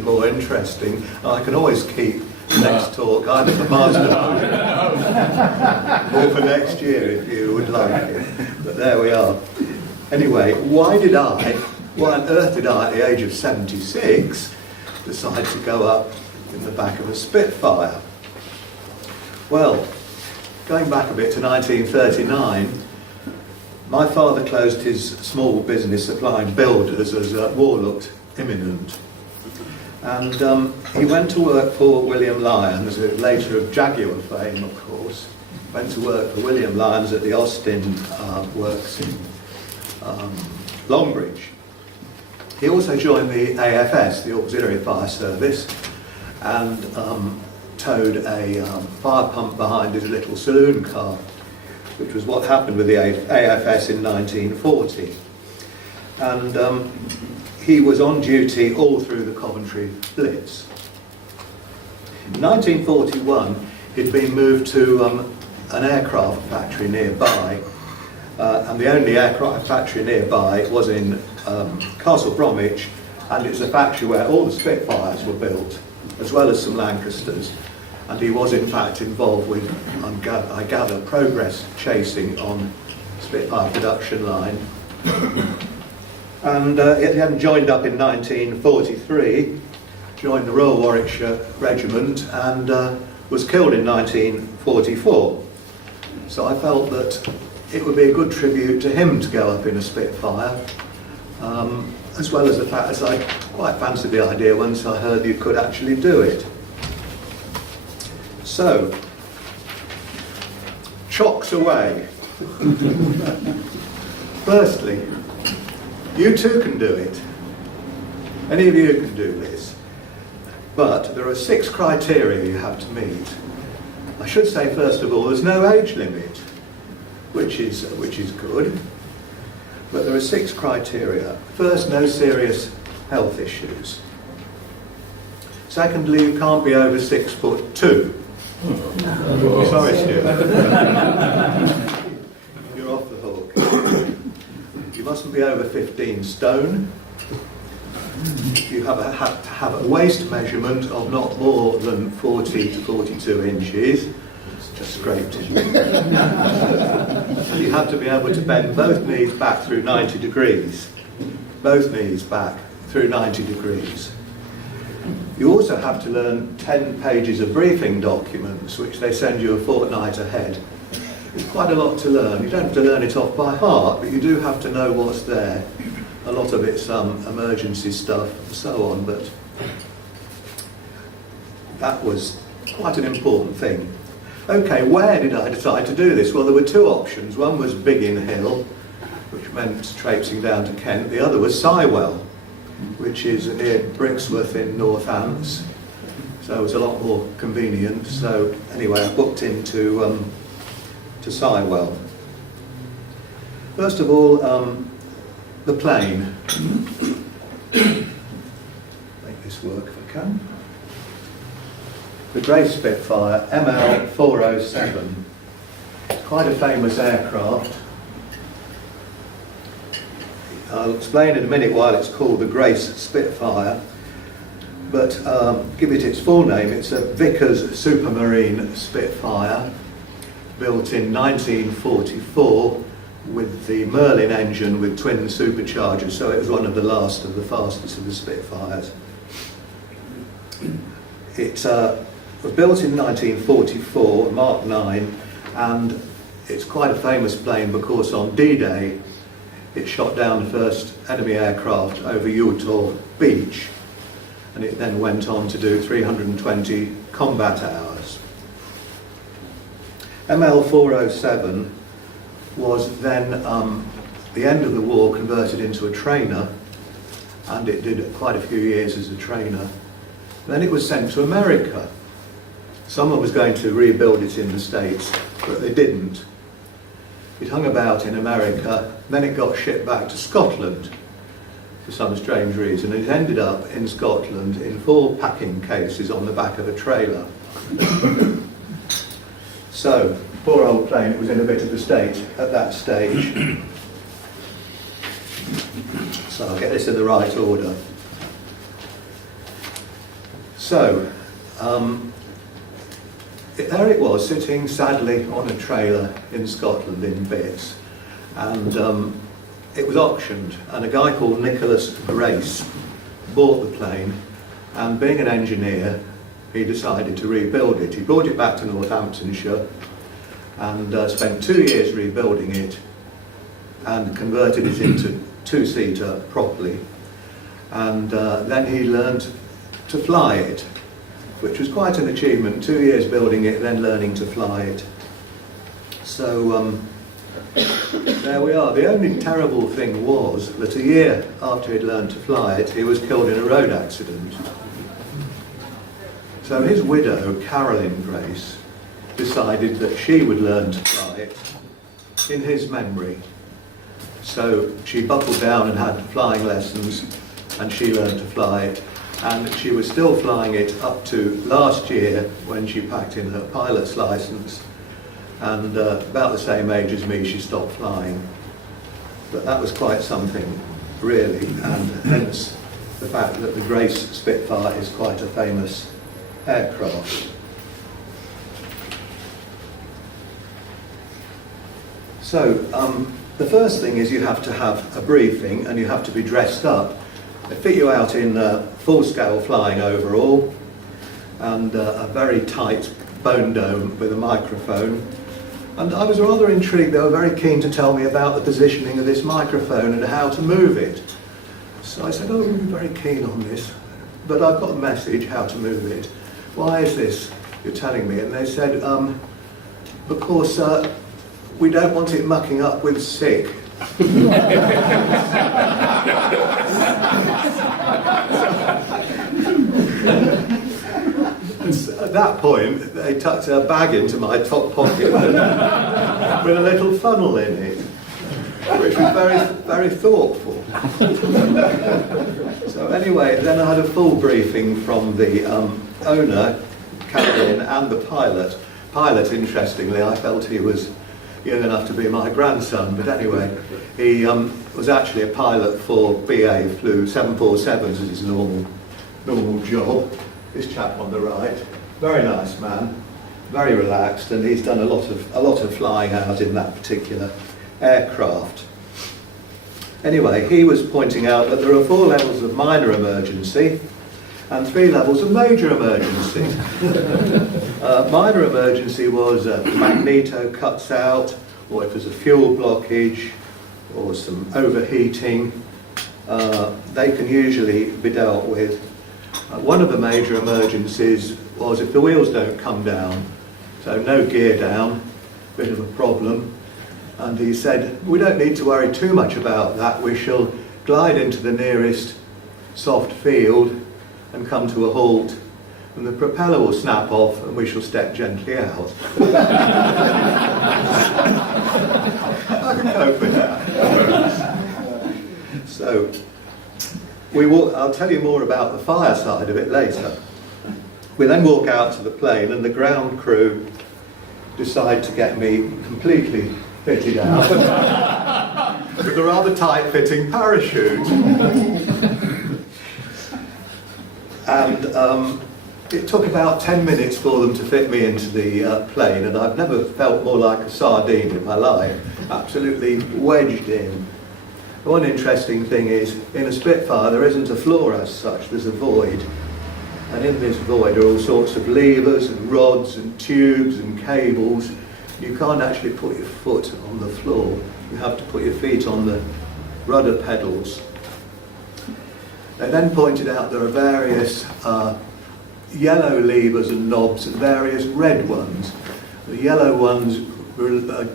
anything more interesting, I can always keep the next talk either for mastermind or for next year if you would like it. But there we are. Anyway, why on earth did I, at the age of 76, decide to go up in the back of a Spitfire? Well, going back a bit to 1939, my father closed his small business supplying builders as war looked imminent. And he went to work for William Lyons, later of Jaguar fame, of course. Went to work for William Lyons at the Austin works in Longbridge. He also joined the AFS, the Auxiliary Fire Service, and towed a fire pump behind his little saloon car, which was what happened with the AFS in 1940. And he was on duty all through the Coventry Blitz. In 1941, he'd been moved to an aircraft factory nearby, and the only aircraft factory nearby was in Castle Bromwich, and it was a factory where all the Spitfires were built, as well as some Lancasters. And he was in fact involved with, I gather, progress chasing on Spitfire production line. And he hadn't joined up in 1943, joined the Royal Warwickshire Regiment, and was killed in 1944. So I felt that it would be a good tribute to him to go up in a Spitfire, as well as the fact that I quite fancied the idea once I heard you could actually do it. So, chocks away. Firstly, you too can do it. Any of you can do this. But there are 6 criteria you have to meet. I should say, first of all, there's no age limit, which is good. But there are 6 criteria. First, no serious health issues. Secondly, you can't be over 6'2". Sorry, Stuart. You're off the hook. You mustn't be over 15 stone. You have to have a waist measurement of not more than 40 to 42 inches. Just scraped it. You have to be able to bend both knees back through 90 degrees. Both knees back through 90 degrees. You also have to learn 10 pages of briefing documents, which they send you a fortnight ahead. It's quite a lot to learn. You don't have to learn it off by heart, but you do have to know what's there. A lot of it's emergency stuff and so on, but that was quite an important thing. Okay, where did I decide to do this? Well, there were 2 options. One was Biggin Hill, which meant traipsing down to Kent. The other was Sywell, which is near Brixworth in Northants. So it was a lot more convenient. So anyway, I booked into to Sywell. First of all, the plane. Make this work if I can. The Grey Spitfire ML407. It's quite a famous aircraft. I'll explain in a minute why it's called the Grace Spitfire, but give it its full name. It's a Vickers Supermarine Spitfire, built in 1944 with the Merlin engine with twin superchargers, so it was one of the last of the fastest of the Spitfires. It was built in 1944, Mark 9, and it's quite a famous plane because on D-Day it shot down the first enemy aircraft over Eutaw Beach, and it then went on to do 320 combat hours. ML407 was then, the end of the war, converted into a trainer, and it did quite a few years as a trainer. Then it was sent to America. Someone was going to rebuild it in the States, but they didn't. It hung about in America, then it got shipped back to Scotland for some strange reason. It ended up in Scotland in 4 packing cases on the back of a trailer. So, poor old plane, it was in a bit of a state at that stage. So I'll get this in the right order. So, there it was, sitting sadly on a trailer in Scotland in bits, and it was auctioned, and a guy called Nicholas Grace bought the plane, and being an engineer, he decided to rebuild it. He brought it back to Northamptonshire and spent 2 years rebuilding it and converted it into two-seater properly, and then he learned to fly it, which was quite an achievement. 2 years building it, then learning to fly it. So there we are. The only terrible thing was that a year after he'd learned to fly it, he was killed in a road accident. So his widow, Caroline Grace, decided that she would learn to fly it in his memory. So she buckled down and had flying lessons, and she learned to fly it. And she was still flying it up to last year when she packed in her pilot's license. And about the same age as me, she stopped flying. But that was quite something, really, and hence the fact that the Grace Spitfire is quite a famous aircraft. So, the first thing is you have to have a briefing and you have to be dressed up. They fit you out in full-scale flying overall and a very tight bone dome with a microphone. And I was rather intrigued. They were very keen to tell me about the positioning of this microphone and how to move it. So I said, oh, I'm very keen on this, but I've got a message how to move it. Why is this you're telling me? And they said, because we don't want it mucking up with sick. At that point, they tucked a bag into my top pocket with a little funnel in it, which was very, very thoughtful. So anyway, then I had a full briefing from the owner, Caroline, and the pilot. Pilot, interestingly, I felt he was young enough to be my grandson, but anyway, he was actually a pilot for BA, flew 747s as his normal job. This chap on the right, very nice man, very relaxed, and he's done a lot of flying out in that particular aircraft. Anyway, he was pointing out that there are 4 levels of minor emergency and 3 levels of major emergency. Minor emergency was a magneto cuts out, or if there's a fuel blockage, or some overheating, they can usually be dealt with. One of the major emergencies was if the wheels don't come down, so no gear down, bit of a problem. And he said, we don't need to worry too much about that, we shall glide into the nearest soft field and come to a halt, and the propeller will snap off and we shall step gently out. I can cope with that. So, I'll tell you more about the fire side of it later. We then walk out to the plane and the ground crew decide to get me completely fitted out with a rather tight-fitting parachute. And it took about 10 minutes for them to fit me into the plane, and I've never felt more like a sardine in my life, absolutely wedged in. One interesting thing is, in a Spitfire there isn't a floor as such, there's a void. And in this void are all sorts of levers and rods and tubes and cables. You can't actually put your foot on the floor, you have to put your feet on the rudder pedals. They then pointed out there are various yellow levers and knobs and various red ones. The yellow ones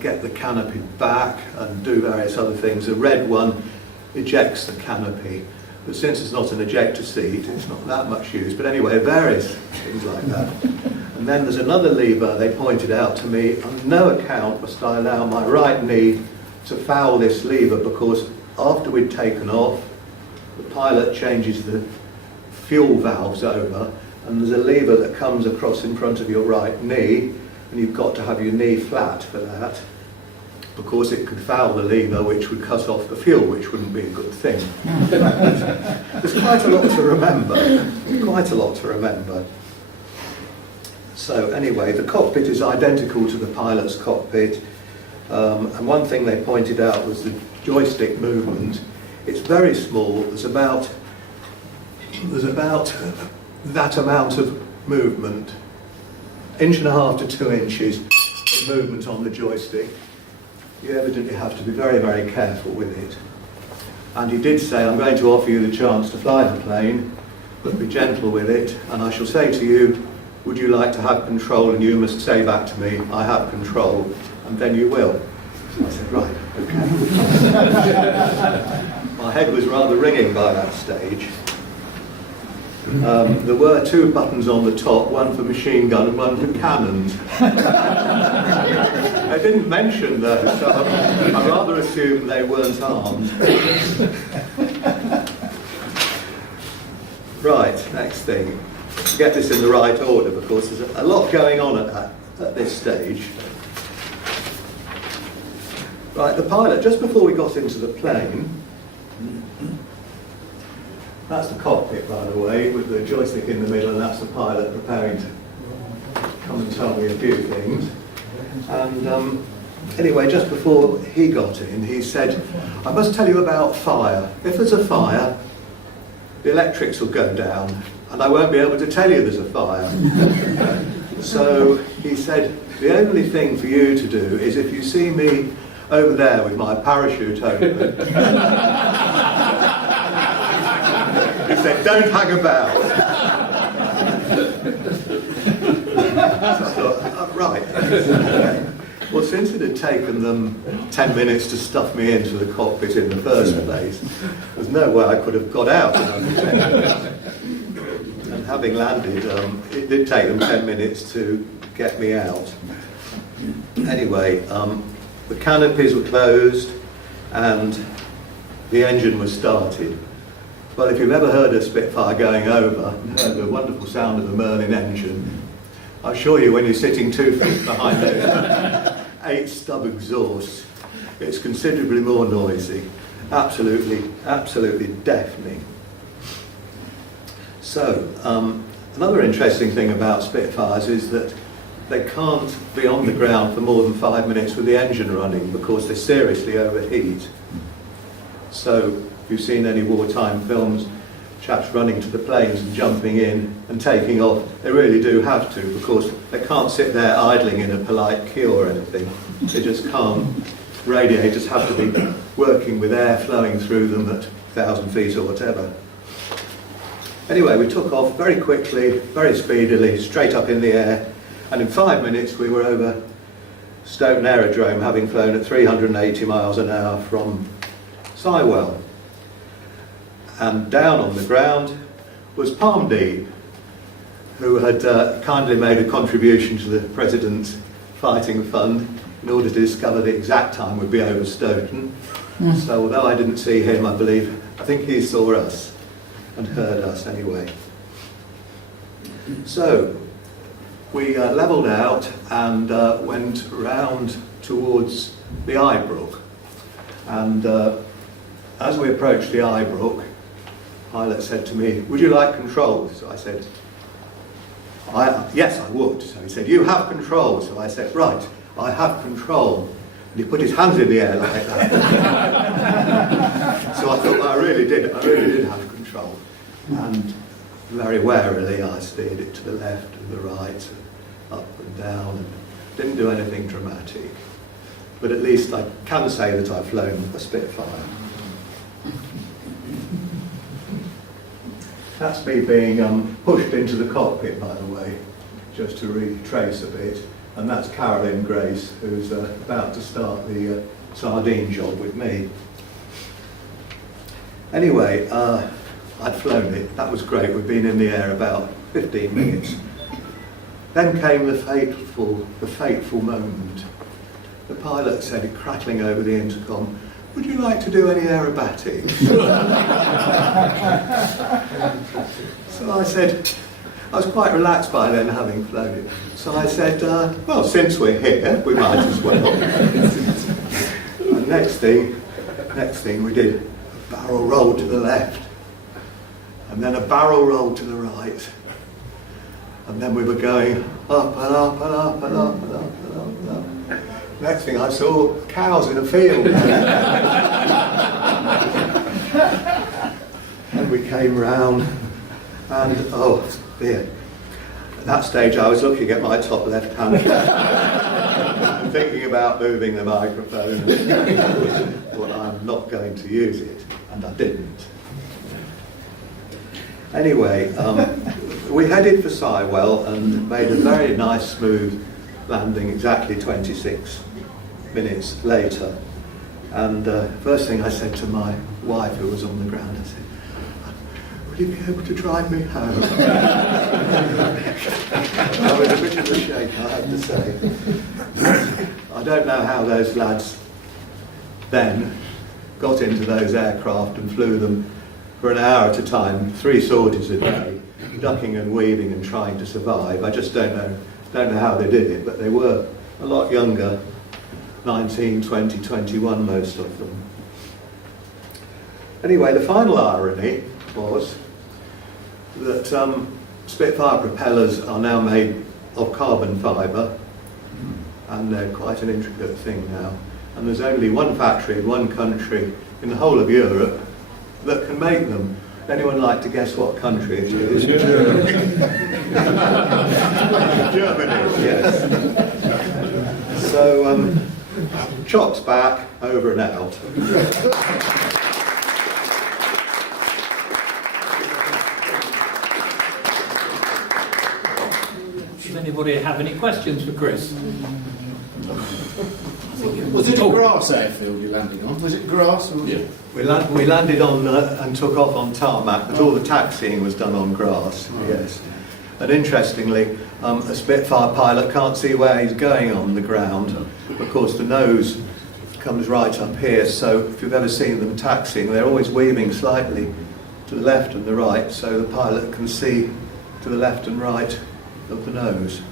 get the canopy back and do various other things. The red one ejects the canopy. But since it's not an ejector seat, it's not that much use. But anyway, various things like that. And then there's another lever they pointed out to me. On no account must I allow my right knee to foul this lever, because after we'd taken off, the pilot changes the fuel valves over, and there's a lever that comes across in front of your right knee, and you've got to have your knee flat for that, because it could foul the lever, which would cut off the fuel, which wouldn't be a good thing. There's quite a lot to remember. quite a lot to remember. So anyway, the cockpit is identical to the pilot's cockpit, and one thing they pointed out was the joystick movement. It's very small. There's about that amount of movement, 1.5 to 2 inches of movement on the joystick. You evidently have to be very, very careful with it. And he did say, I'm going to offer you the chance to fly the plane, but be gentle with it, and I shall say to you, would you like to have control? And you must say back to me, I have control, and then you will. So I said, right, okay. My head was rather ringing by that stage. There were 2 buttons on the top, one for machine gun and one for cannons. I didn't mention those, so I rather assumed they weren't armed. Right, next thing. To get this in the right order, because there's a lot going on at this stage. Right, the pilot, just before we got into the plane, that's the cockpit, by the way, with the joystick in the middle, and that's the pilot preparing to come and tell me a few things. And anyway, just before he got in, he said, I must tell you about fire. If there's a fire, the electrics will go down, and I won't be able to tell you there's a fire. So he said, the only thing for you to do is if you see me over there with my parachute open, he said, don't hang about. So I thought, right. Okay. Well, since it had taken them 10 minutes to stuff me into the cockpit in the first place, there's no way I could have got out in under 10 minutes. And having landed, it did take them 10 minutes to get me out. Anyway, the canopies were closed and the engine was started. Well, if you've ever heard a Spitfire going over and heard the wonderful sound of the Merlin engine, I assure you when you're sitting 2 feet behind those 8 stub exhausts, it's considerably more noisy. Absolutely deafening. So, another interesting thing about Spitfires is that they can't be on the ground for more than 5 minutes with the engine running because they seriously overheat. So, if you've seen any wartime films, chaps running to the planes and jumping in and taking off, they really do have to because they can't sit there idling in a polite queue or anything. They just can't. Radiators have to be working with air flowing through them at 1,000 feet or whatever. Anyway, we took off very quickly, very speedily, straight up in the air, and in 5 minutes we were over Stoughton Aerodrome, having flown at 380 miles an hour from Sywell. And down on the ground was Palm Deep, who had kindly made a contribution to the President's Fighting Fund in order to discover the exact time we'd be over Stoughton. So although I didn't see him, I think he saw us and heard us anyway. So we levelled out and went round towards the Eyebrook. And as we approached the Eyebrook, the pilot said to me, would you like control? So I said, yes, I would. So he said, you have control. So I said, right, I have control. And he put his hands in the air like that. So I thought, well, I really did have control. And very warily I steered it to the left and the right, and up and down, and didn't do anything dramatic. But at least I can say that I've flown a Spitfire. That's me being pushed into the cockpit, by the way, just to retrace a bit. And that's Carolyn Grace, who's about to start the sardine job with me. Anyway, I'd flown it. That was great. We'd been in the air about 15 minutes. Then came the fateful moment. The pilot said, crackling over the intercom, would you like to do any aerobatics? So I said, I was quite relaxed by then, having flown it. So I said, well, since we're here, we might as well. And next thing we did a barrel roll to the left. and then a barrel roll to the right, and then we were going up and up and up and up and up and up and up. Next thing I saw, cows in a field. And we came round, and oh dear. At that stage I was looking at my top left hand and thinking about moving the microphone. Well, I'm not going to use it, and I didn't. Anyway, we headed for Sywell and made a very nice smooth landing exactly 26 minutes later. And first thing I said to my wife, who was on the ground, I said, "Will you be able to drive me home?" That was a bit of a shake, I have to say. I don't know how those lads then got into those aircraft and flew them for an hour at a time, 3 sorties a day, ducking and weaving and trying to survive. I just don't know how they did it, but they were a lot younger, 19, 20, 21, most of them. Anyway, the final irony was that Spitfire propellers are now made of carbon fibre, and they're quite an intricate thing now. And there's only one factory in one country in the whole of Europe that can make them. Anyone like to guess what country it is? Germany, yes. So, chops back, over and out. Does anybody have any questions for Chris? Was it a grass airfield you're landing on? Was it grass? Or Yeah. We landed on and took off on tarmac, but all the taxiing was done on grass, yes. And interestingly, a Spitfire pilot can't see where he's going on the ground. Of course, the nose comes right up here, so if you've ever seen them taxiing, they're always weaving slightly to the left and the right, so the pilot can see to the left and right of the nose.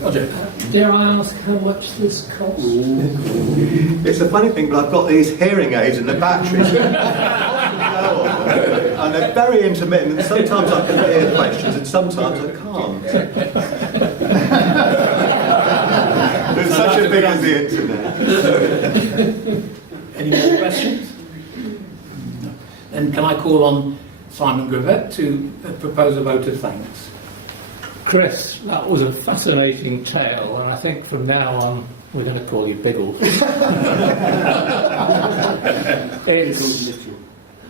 Roger. Dare I ask how much this costs? It's a funny thing, but I've got these hearing aids and the batteries. And they're very intermittent. Sometimes I can hear questions and sometimes I can't. There's such a thing as the internet. Any more questions? Then can I call on Simon Grivet to propose a vote of thanks? Chris, that was a fascinating tale, and I think from now on we're going to call you Biggle.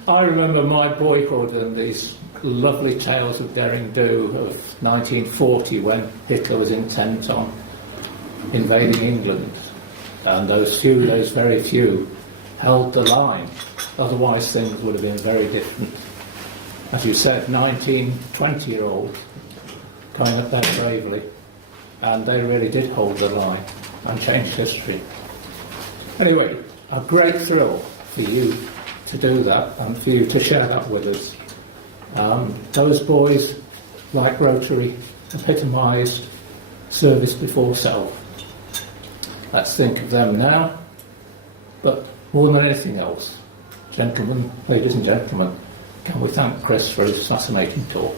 I remember my boyhood and these lovely tales of daring do of 1940 when Hitler was intent on invading England, and those very few, held the line. Otherwise things would have been very different. As you said, 19, 20-year-olds going up there bravely, and they really did hold the line and change history. Anyway, a great thrill for you to do that and for you to share that with us. Those boys, like Rotary, epitomised service before self. Let's think of them now, but more than anything else, gentlemen, ladies and gentlemen, can we thank Chris for his fascinating talk?